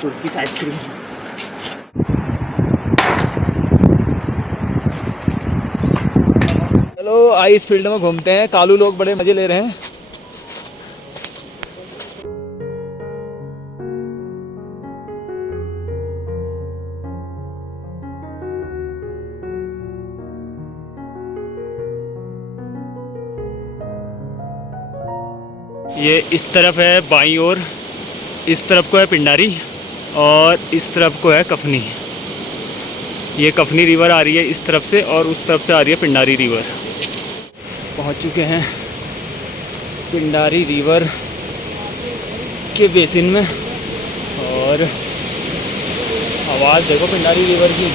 तुर्की ice cream. चलो ice field में घूमते हैं, कालू लोग बड़े मजे ले रहे हैं। ये इस तरफ है बाईं ओर, इस तरफ को है पिंडारी और इस तरफ को है कफनी। ये कफनी रिवर आ रही है इस तरफ से और उस तरफ से आ रही है पिंडारी रिवर। पहुंच चुके हैं पिंडारी रिवर के बेसिन में और आवाज़ देखो पिंडारी रिवर की।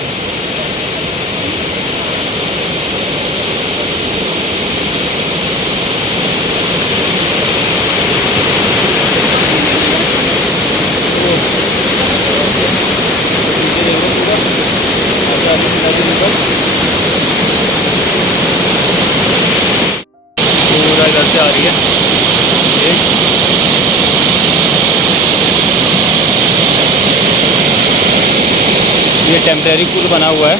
पूरा इधर से आ रही है ये टेम्परेरी पुल बना हुआ है।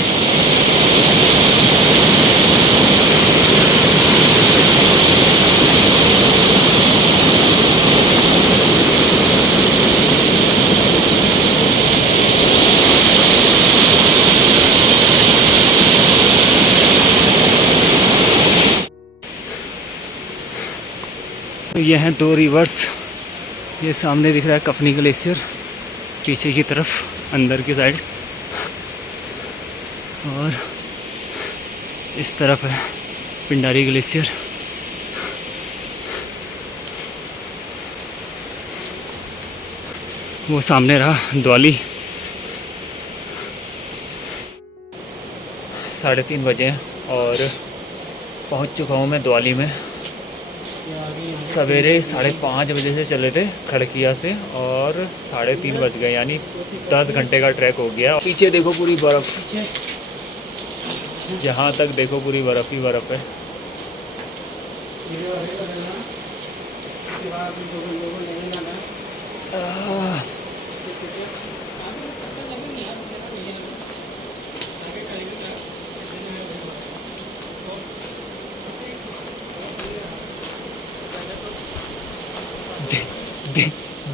तो ये हैं दो रिवर्स। ये सामने दिख रहा है कफनी ग्लेशियर, पीछे की तरफ अंदर की साइड, और इस तरफ है पिंडारी ग्लेशियर। वो सामने रहा द्वाली। 3:30 बजे हैं और पहुंच चुका हूँ मैं द्वाली में। सवेरे 5:30 बजे से चले थे खड़किया से और 3:30 बज गए, यानी 10 घंटे का ट्रैक हो गया। पीछे देखो पूरी बर्फ़, जहाँ तक देखो पूरी बर्फ़ ही बर्फ़ है।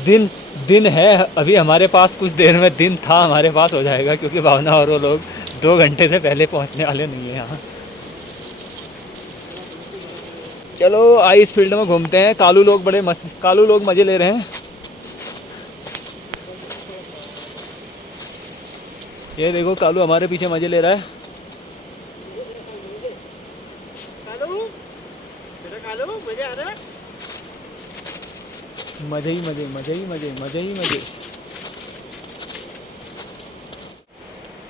दिन दिन है अभी हमारे पास, कुछ देर में दिन था हमारे पास हो जाएगा, क्योंकि भावना और वो लोग 2 घंटे से पहले पहुंचने वाले नहीं है यहाँ। चलो आइस फील्ड में घूमते हैं, कालू लोग बड़े मस्त, कालू लोग मज़े ले रहे हैं। ये देखो कालू हमारे पीछे मज़े ले रहा है। कालू बेटा, कालू मजे आ रहा है। मज़े ही मज़े, मज़े ही मज़े, मज़े ही मज़े।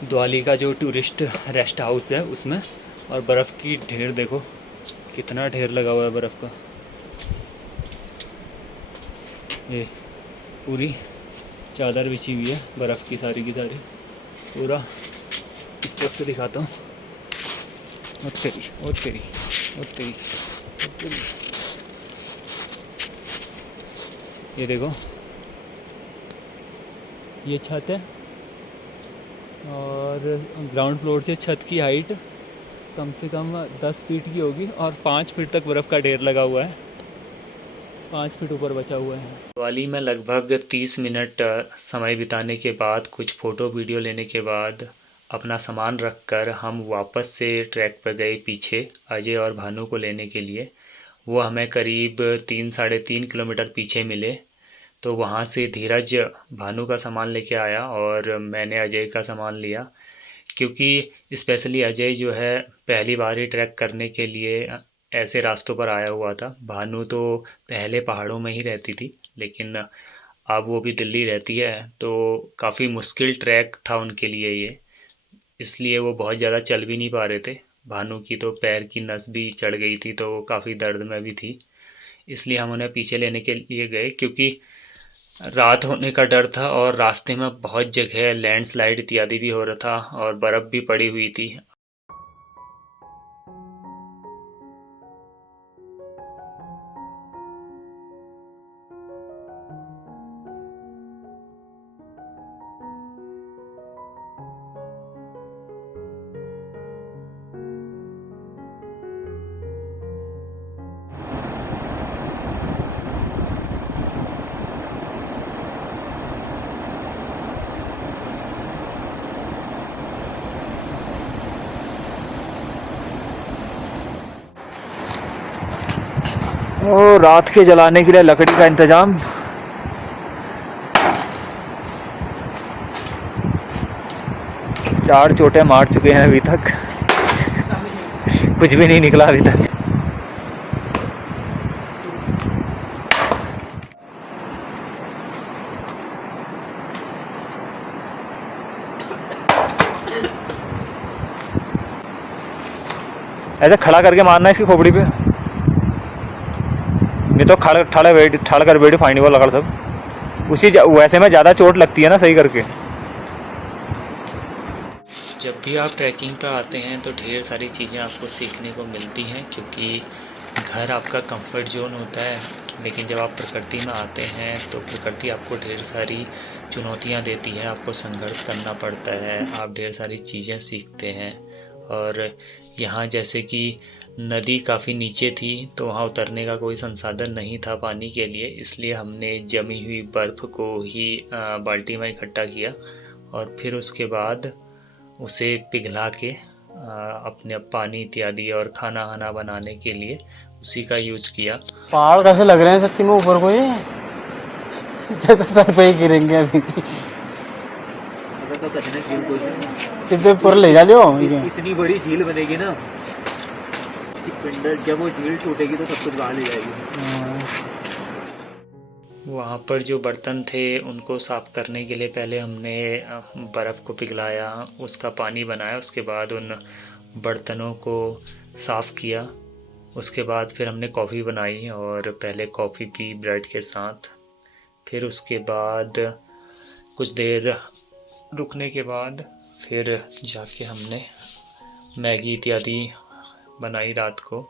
द्वाली का जो टूरिस्ट रेस्ट हाउस है उसमें, और बर्फ़ की ढेर देखो, कितना ढेर लगा हुआ है बर्फ़ का। ये पूरी चादर बिछी हुई है बर्फ़ की सारी की सारी। पूरा इस तरफ से दिखाता हूँ। ओ तेरी, ओ तेरी, ओ तेरी, ओ तेरी। ये देखो, ये छत है और ग्राउंड फ्लोर से छत की हाइट कम से कम 10 फीट की होगी और 5 फीट तक बर्फ़ का ढेर लगा हुआ है, 5 फीट ऊपर बचा हुआ है। दिवाली में लगभग 30 मिनट समय बिताने के बाद, कुछ फ़ोटो वीडियो लेने के बाद, अपना सामान रखकर हम वापस से ट्रैक पर गए पीछे अजय और भानु को लेने के लिए। वो हमें करीब 3-3.5 किलोमीटर पीछे मिले। तो वहाँ से धीरज भानु का सामान लेके आया और मैंने अजय का सामान लिया, क्योंकि स्पेशली अजय जो है पहली बार ही ट्रैक करने के लिए ऐसे रास्तों पर आया हुआ था। भानु तो पहले पहाड़ों में ही रहती थी, लेकिन अब वो भी दिल्ली रहती है, तो काफ़ी मुश्किल ट्रैक था उनके लिए ये, इसलिए वो बहुत ज़्यादा चल भी नहीं पा रहे थे। भानु की तो पैर की नस भी चढ़ गई थी, तो वो काफ़ी दर्द में भी थी। इसलिए हम उन्हें पीछे लेने के लिए गए, क्योंकि रात होने का डर था और रास्ते में बहुत जगह लैंडस्लाइड इत्यादि भी हो रहा था और बर्फ़ भी पड़ी हुई थी। और रात के जलाने के लिए लकड़ी का इंतजाम। चार चोटें मार चुके हैं अभी तक, कुछ भी नहीं निकला अभी तक। ऐसे खड़ा करके मारना है इसकी खोपड़ी पे, नहीं तो खड़ा कर बैठी फाइंड वो लकड़ सब उसी वैसे में ज़्यादा चोट लगती है ना सही करके। जब भी आप ट्रैकिंग पर आते हैं तो ढेर सारी चीज़ें आपको सीखने को मिलती हैं, क्योंकि घर आपका कंफर्ट जोन होता है, लेकिन जब आप प्रकृति में आते हैं तो प्रकृति आपको ढेर सारी चुनौतियां देती है, आपको संघर्ष करना पड़ता है, आप ढेर सारी चीज़ें सीखते हैं। और यहाँ जैसे कि नदी काफ़ी नीचे थी तो वहाँ उतरने का कोई संसाधन नहीं था पानी के लिए, इसलिए हमने जमी हुई बर्फ़ को ही बाल्टी में इकट्ठा किया और फिर उसके बाद उसे पिघला के अपने पानी इत्यादि और खाना वाना बनाने के लिए उसी का यूज़ किया। पहाड़ कैसे लग रहे हैं सच्ची में ऊपर को, ये जैसे सर पे ही गिरेंगे अभी। कितने ऊपर ले जा लियो, इतनी बड़ी झील बनेगी ना कि पिंडर जब वो झील टूटेगी तो सब कुछ बाहर ले जाएगी। वहाँ पर जो बर्तन थे उनको साफ़ करने के लिए पहले हमने बर्फ़ को पिघलाया, उसका पानी बनाया, उसके बाद उन बर्तनों को साफ़ किया। उसके बाद फिर हमने कॉफ़ी बनाई और पहले कॉफ़ी पी ब्रेड के साथ। फिर उसके बाद कुछ देर रुकने के बाद फिर जाके हमने मैगी इत्यादि बनाई रात को।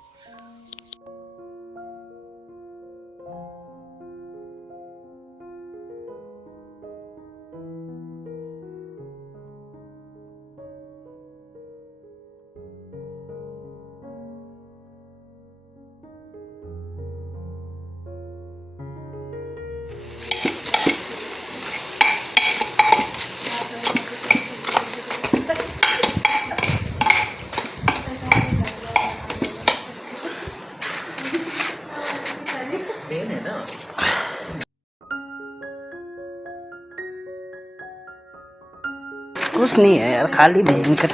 कुछ नहीं है यार, खाली भयंकर।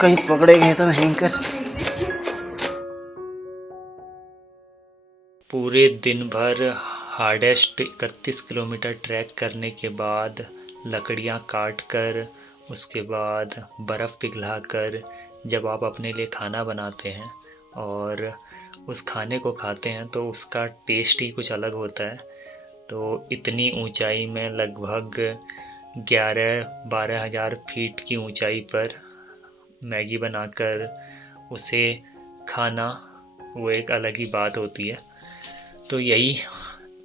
कहीं पकड़े गए तो भयंकर। पूरे दिन भर हार्डेस्ट 31 किलोमीटर ट्रैक करने के बाद लकड़ियाँ काट कर उसके बाद बर्फ़ पिघला कर जब आप अपने लिए खाना बनाते हैं और उस खाने को खाते हैं तो उसका टेस्ट ही कुछ अलग होता है। तो इतनी ऊंचाई में लगभग 11-12 हज़ार फीट की ऊंचाई पर मैगी बनाकर उसे खाना वो एक अलग ही बात होती है। तो यही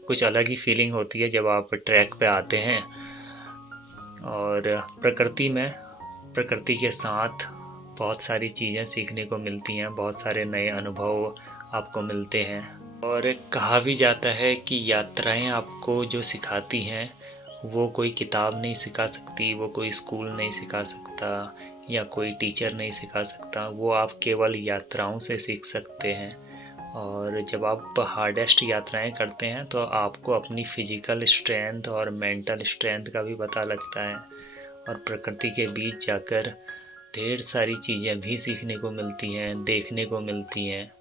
कुछ अलग ही फीलिंग होती है जब आप ट्रैक पे आते हैं और प्रकृति के साथ बहुत सारी चीज़ें सीखने को मिलती हैं, बहुत सारे नए अनुभव आपको मिलते हैं। और कहा भी जाता है कि यात्राएं आपको जो सिखाती हैं वो कोई किताब नहीं सिखा सकती, वो कोई स्कूल नहीं सिखा सकता या कोई टीचर नहीं सिखा सकता, वो आप केवल यात्राओं से सीख सकते हैं। और जब आप हार्डेस्ट यात्राएं करते हैं तो आपको अपनी फ़िज़िकल स्ट्रेंथ और मेंटल स्ट्रेंथ का भी पता लगता है और प्रकृति के बीच जाकर ढेर सारी चीज़ें भी सीखने को मिलती हैं, देखने को मिलती हैं।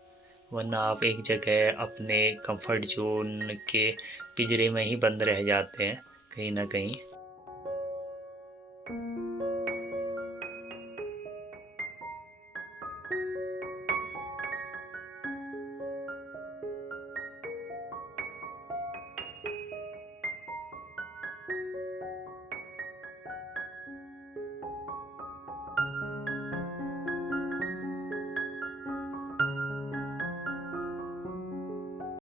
वरना आप एक जगह अपने कंफर्ट जोन के पिंजरे में ही बंद रह जाते हैं कहीं ना कहीं।